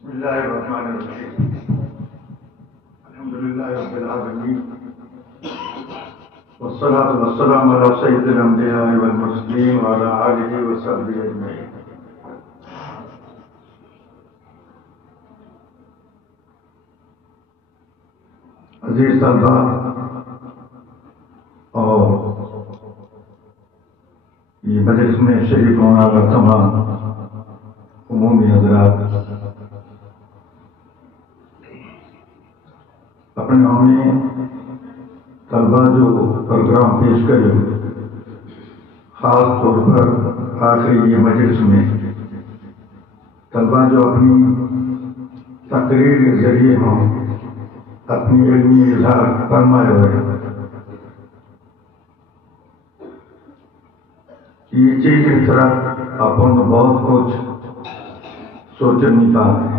بسم الله الرحمن الرحيم. الحمد لله رب العالمين، والصلاة والسلام على سيد الأنبياء والمرسلين وعلى آله وصحبه أجمعين. عزیز طلباء اور یہ مجلس میں شریف ہونے والا تمام عمومی حضرات، اپنے عوامی طلباء جو پروگرام پیش کرے، خاص طور پر آخری یہ مجلس میں طلباء جو اپنی تقریر کے ذریعے ہوں اپنی علمی اظہار فرمائے ہوئے، یہ چیز اس طرح اپن بہت کچھ سوچنے کا ہے۔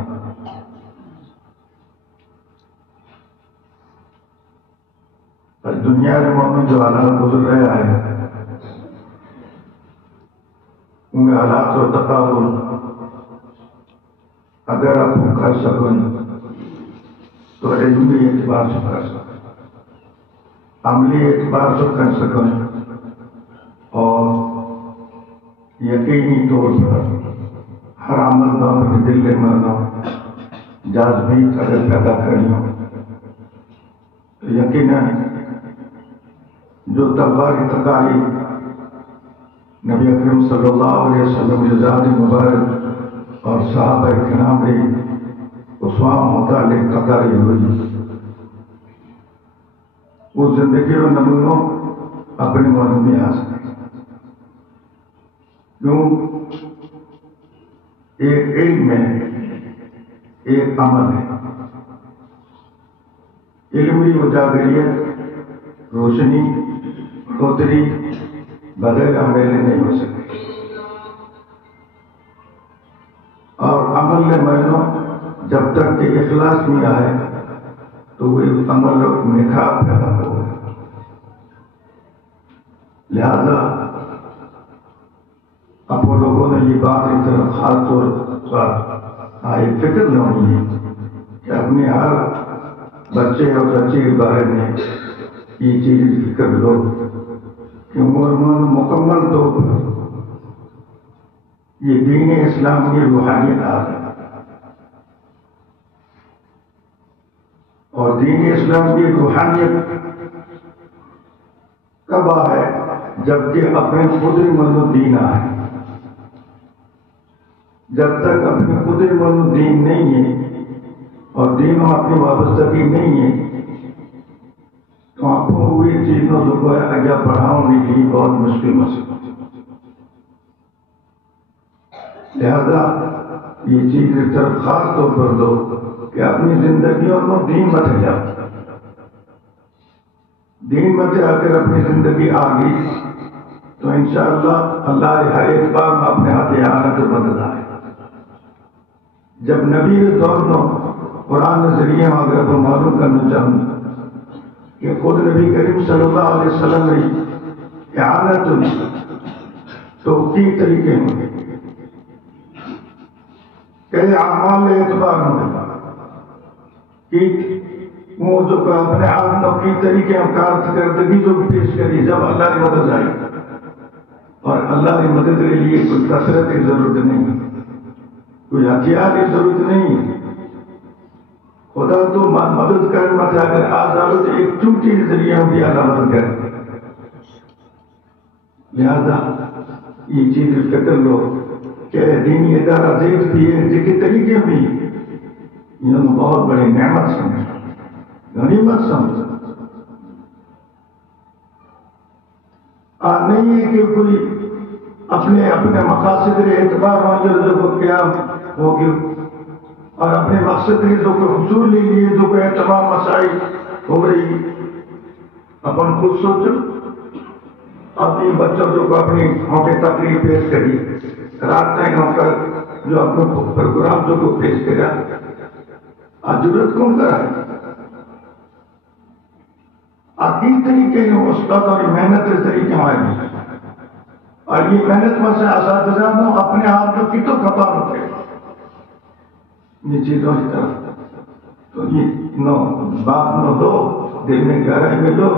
دنیا کے مومن جو حالات گزر رہا ہے، ان حالات و تقابل اگر آپ کر سکیں تو علمی اعتبار سے کر سکیں، عملی اعتبار سے کر سکیں، اور یقینی طور پر ہر عمل کا اپنے دل کے مرنا جاذبیت اگر پیدا کرنی ہو تو یقیناً جو طلباء کی تقاریر نبی اکرم صلی اللہ علیہ وسلم کی ذات مبارک اور صحابہ کرام کی اسوا متعلق تقاریر ہوئی، وہ زندگی و نمونوں اپنے من میں آ سکے، کیوں ایک علم ہے، ایک عمل ہے۔ علمی اجاگریت روشنی اتری بغیر عمل نہیں ہو سکتی، اور عمل میں معنوں جب تک کہ اخلاص نہیں آئے تو وہ عمل نکھار پیدا ہو۔ لہذا اب وہ لوگوں نے یہ بات اس طرح خاص طور پر آئے فکر نہ ہوئی ہے کہ اپنے ہر بچے اور بچے کے بارے میں یہ چیز فکر لو کہ مکمل طور پر یہ دین اسلام کی روحانیت آ ہے، اور دین اسلام کی روحانیت کب ہے؟ جبکہ اپنے قدر مند دین آئے۔ جب تک اپنے قدر مند دین نہیں ہے اور دین میں اپنی وابستگی نہیں ہے تو آپ کو ہوئی چیزوں کو آگے بڑھانے کے لیے بہت مشکل مسئلہ۔ لہذا یہ چیز اس طرف خاص طور پر دو کہ اپنی زندگیوں کو دین مت جاؤ، دین مت آ کر اپنی زندگی آ گئی تو انشاءاللہ اللہ ہر اعتبار میں اپنے ہاتھ اعانت مدد آئے۔ جب نبی کے دور میں قرآن کے ذریعے اگر آپ معلوم کرنا چاہوں کہ خود نبی کریم صلی اللہ علیہ وسلم کی اعانت تو کی طریقے میں کئی اعمال اعتبار میں کہ وہ جو اپنے آپ کی طریقے کارکردگی جو پیش کری جب اللہ کی مدد آئی، اور اللہ کی مدد کے لیے کوئی کثرت کی ضرورت نہیں، کوئی ہتھیار کی ضرورت نہیں، خدا تو مدد کرنے میں اگر آزاد ایک چوٹی کے ذریعے ہم بھی اللہ مدد کریں۔ لہذا یہ چیز فکر لو کہ دینی ادارہ دیکھتی ہے جن کے طریقے بھی یہ بہت بڑی نعمت سمجھ، غنیمت سمجھ۔ نہیں ہے کہ کوئی اپنے مقاصد کے اعتبار ہو کیا ہوگی اور اپنے مقصد کے جو کوئی حصول لے لیے جو کوئی تمام مسائل ہو رہی، اپن خود سوچو اپنی بچوں جو اپنی موقع تقریر پیش کری، رات ٹائم ہو کر جو اپنے پروگرام جو کو پیش کرا، ضرورت کون کرا ہے؟ عقید طریقے ہیں استاد اور محنت کے طریقے آئے، اور یہ محنت میں سے اساتذہ اپنے آپ کو کتوں کپا ہوتے یہ چیزوں کی طرف تو یہ بات نہ دو، دل میں گہرائی میں لو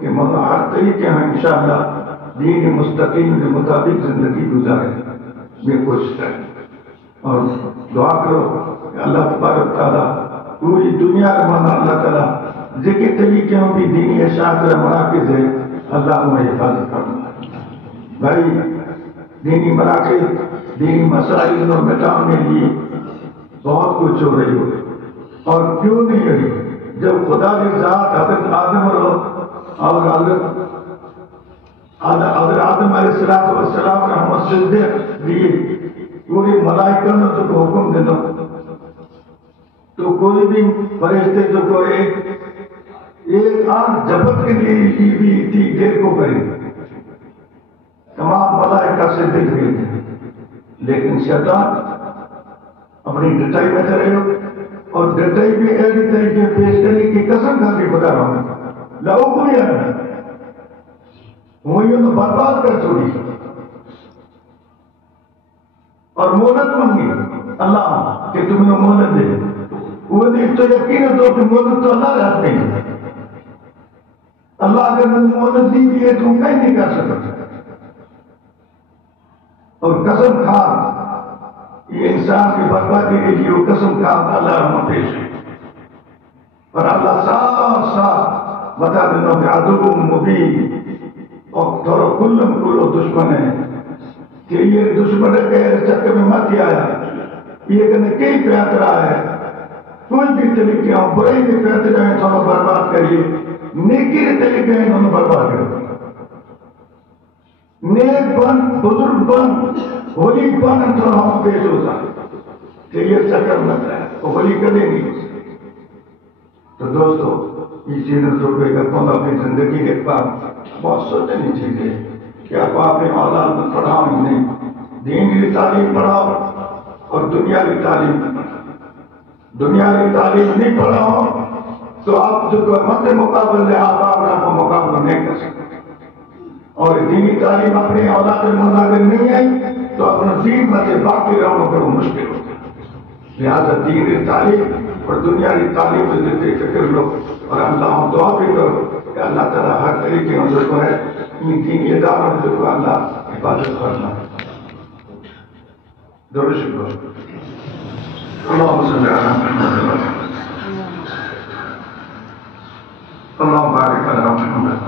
کہ مولا ہر طریقے میں انشاءاللہ دین مستقیم کے مطابق زندگی گزارے، یہ کوشش کریں اور دعا کرو کہ اللہ تبارک تعالیٰ پوری دنیا کا مانا اللہ تعالیٰ ذکر طریقے ہوں بھی دینی اشاعت مراکز ہے، اللہ ہمیں حفاظت کرنا۔ بھائی دینی مراکز دینی مسائل اور مٹانے کے لیے بہت کچھ ہو رہی ہو، اور کیوں نہیں رہی؟ جب خدا کی ذات حضرت آدم اور حضرت آدم علیہ السلام رحمت سجدے دیے، پوری ملائکہ نے تو حکم دے دو تو کوئی بھی فرشتے جو کو ایک آنکھ جھپک کے لیے بھی تھی دیر کو کرے، تمام ملائکہ سے دل گئے تھے، لیکن شیطان اپنی ڈٹائی میں چلے ہو اور ڈٹائی بھی ایسی طریقے پیش کرنے کی قسم کھا کے بتا رہا ہوں لہو کو بھی آنا وہی تو برباد کر چھوڑی اور مہلت مانگی اللہ کہ تمہیں مہلت دے، وہ نہیں تو یقین ہے تو کہ مہلت تو اللہ رہتے ہیں، اللہ اگر مہلت دی بھی ہے تو کہیں نہیں کر سکتا، اور قسم کھا یہ انسان کی بربادی کے لیے وہ قسم کھا اللہ رحمت پیش ہے، اور اللہ صاف صاف بتا دینا کہ عدو مبین اور تھوڑا کلو دشمن ہے کہ یہ دشمن ہے کہ چکر میں مت آیا، یہ کہنے کئی پیات رہا ہے، کوئی بھی طریقے ہوں برائی کے پیات رہے تھوڑا برباد کریے، نیکی کے طریقے ہیں انہوں برباد کر نیک بن بزرگ بن ہولی بن تھوڑا ہم پیش ہوتا کہ یہ چکر مت رہا ہے ہولی کرے نہیں۔ تو دوستو یہ چیزیں روپے کا کون اپنی زندگی کے بعد بہت سوچنی چیزیں کہ آپ اپنے اولاد میں پڑھاؤ نہیں، دین کی تعلیم پڑھاؤ اور دنیا کی تعلیم نہیں پڑھاؤ تو آپ جو مد مقابلے آپ کو مقابلہ نہیں کر سکتے، اور دینی تعلیم اپنے اولاد میں مناظر نہیں آئی تو اپنا دین میں باقی رہنا کرو مشکل ہوتا ہے، لہٰذا دین کی تعلیم اور دنیا کی تعلیم سے زندگی فکر لو، اور اللہ دعا بھی کرو کہ اللہ تعالیٰ ہر طریقے میں جو ہے ان دینی اداروں سے جو اللہ حفاظت کرنا درود شکر اللهم صل على محمد اللهم بارك على محمد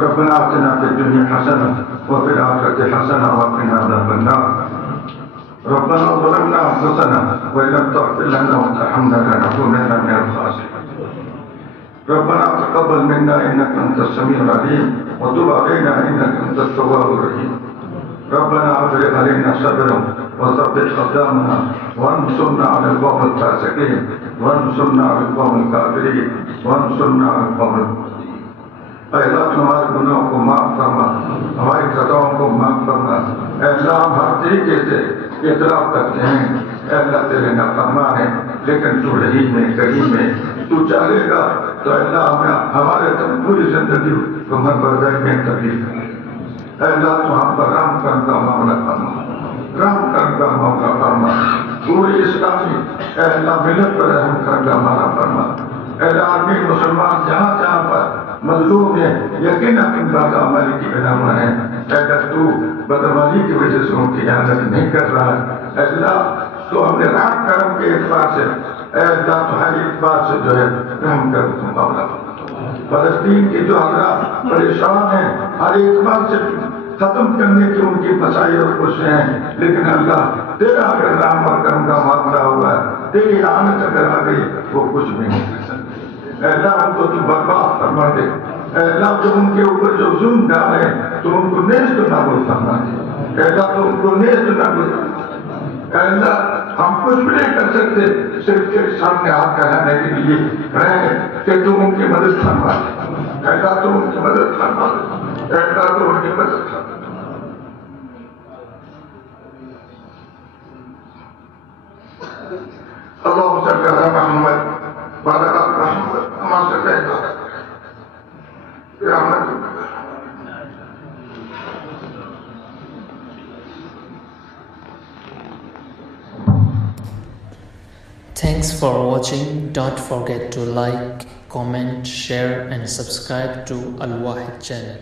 ربنا آتنا في الدنيا حسنة وفي الآخرة حسنة وقنا عذاب النار ربنا ظلمنا أنفسنا وإن لم تغفر لنا وترحمنا لنكونن من الخاسرين ربنا تقبل منا إنك أنت السميع العليم وتب علينا إنك أنت التواب الرحيم ربنا أفرغ علينا صبرا وثبت أقدامنا وانصرنا على القوم الفاسقين وانصرنا على القوم الكافرين وانصرنا على القوم المفسدين۔ اے اللہ ہمارے گناہوں کو معاف فرما، ہماری خطاؤں کو معاف فرما، اے اللہ ہم ہر طریقے سے اعتراف کرتے ہیں اے اللہ تیرے نافرمان ہیں، لیکن تو رحیم میں کریم میں تو چاہے گا تو اے اللہ ہمیں ہمارے پوری زندگی کو ہر برداشت میں تبدیل کر اے اللہ تو ہم پر رحم کرم کا معاملہ فرما، رحم کرم کا معاملہ فرما، پوری اسلامی اے اللہ ملت پر رحم کرم کا معاملہ فرما، اے اللہ عالمی مسلمان جہاں جہاں پر مظلوم ہے یقیناً ان کا عملی کی بنا ہوا ہے، اے اللہ تو بدعملی کی وجہ سے ان کی اجازت نہیں کر رہا ہے، اے اللہ تو ہم نے رحم کرم کے اعتبار سے اے اللہ تو ہر اعتبار سے جو ہے رحم کرم کا معاملہ فرما۔ فلسطین کے جو حضرات پریشان ہیں ہر اعتبار سے ختم کرنے کی ان کی مسائل اور کوششیں ہیں، لیکن اللہ تیرا اگر رحم اور کرم کا معاملہ ہوا ہے، تیری لعنت اگر آ گئی وہ کچھ بھی نہیں کر سکتے، اے اللہ ان کو تو برباد فرما دے، اے اللہ تو ان کے اوپر جو ظلم ڈالے تو ان کو نیست نابود فرما دے، اے اللہ تو ان کو نیست نابود فرما دے، اے اللہ ہم کچھ بھی نہیں کر سکتے، صرف تیرے سامنے ہاتھ پھیلانے کے لیے رہے کہ تو ان کی مدد فرما دے، اے اللہ تو ان کی مدد فرما دے، اے اللہ تو ان کی مدد فرما دے۔ اللهم صل على محمد وعلى آل محمد كما صليت على برحمتك Thanks for watching. Don't forget to like, comment, share and subscribe to Al Wahid channel.